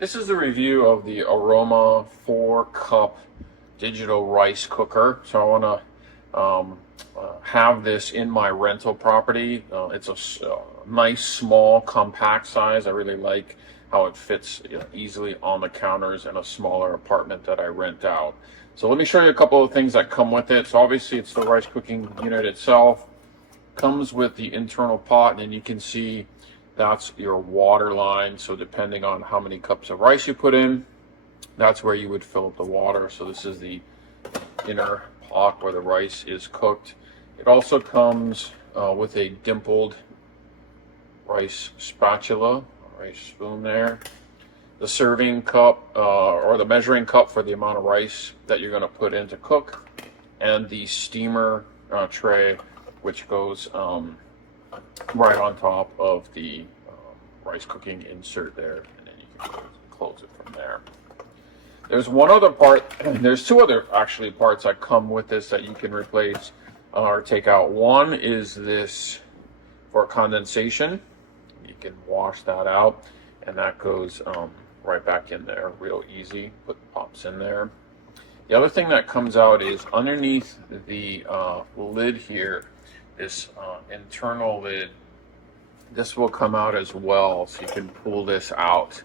This is the review of the AROMA 4-cup digital rice cooker. So I want to have this in my rental property. It's a nice, small, compact size. I really like how it fits easily on the counters in a smaller apartment that I rent out. So let me show you a couple of things that come with it. So obviously it's the rice cooking unit itself. Comes with the internal pot, and then you can see that's your water line. So depending on how many cups of rice you put in, that's where you would fill up the water. So this is the inner pot where the rice is cooked. It also comes with a dimpled rice spatula, rice spoon there, the serving cup or the measuring cup for the amount of rice that you're going to put in to cook, and the steamer tray, which goes right on top of the rice cooking insert there, and then you can close it from there. There's one other part, there's two other actually parts that come with this that you can replace or take out. One is this for condensation. You can wash that out, and that goes right back in there real easy. Pops in there. The other thing that comes out is underneath the lid here, this internal lid. This will come out as well, so you can pull this out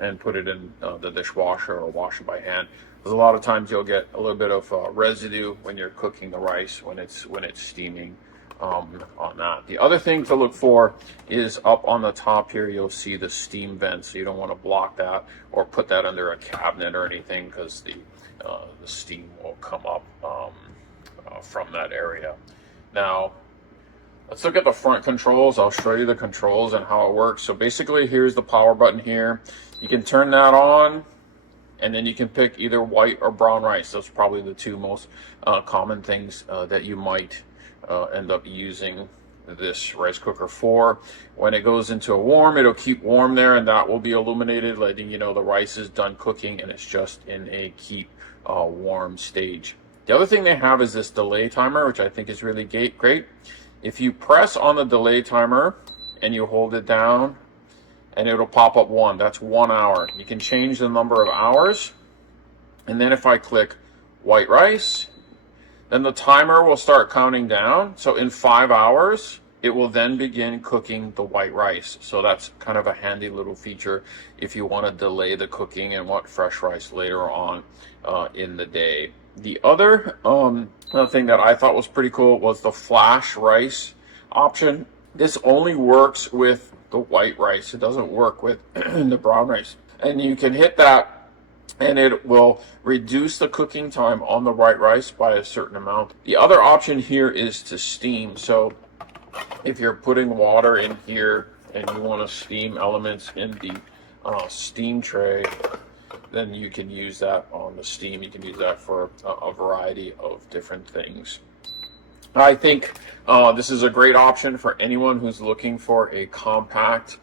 and put it in the dishwasher or wash it by hand. Because a lot of times you'll get a little bit of residue when you're cooking the rice when it's steaming on that. The other thing to look for is up on the top here. You'll see the steam vent, so you don't want to block that or put that under a cabinet or anything, because the steam will come up from that area. Now, let's look at the front controls. I'll show you the controls and how it works. So basically, here's the power button here. You can turn that on, and then you can pick either white or brown rice. Those are probably the two most common things that you might end up using this rice cooker for. When it goes into a warm, it'll keep warm there, and that will be illuminated, letting you know the rice is done cooking and it's just in a keep warm stage. The other thing they have is this delay timer, which I think is really great. If you press on the delay timer and you hold it down, and it'll pop up 1. That's 1 hour. You can change the number of hours. And then if I click white rice, then the timer will start counting down. So in 5 hours, it will then begin cooking the white rice. So that's kind of a handy little feature if you want to delay the cooking and want fresh rice later on in the day. The other thing that I thought was pretty cool was the flash rice option. This only works with the white rice. It doesn't work with the brown rice. And you can hit that, and it will reduce the cooking time on the white rice by a certain amount. The other option here is to steam. So if you're putting water in here and you want to steam elements in the steam tray, then you can use that on the steam. You can use that for a variety of different things. I think this is a great option for anyone who's looking for a compact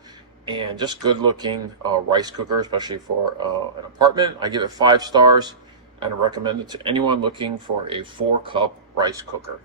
and just good looking rice cooker, especially for an apartment. I give it 5 stars and I recommend it to anyone looking for a 4-cup rice cooker.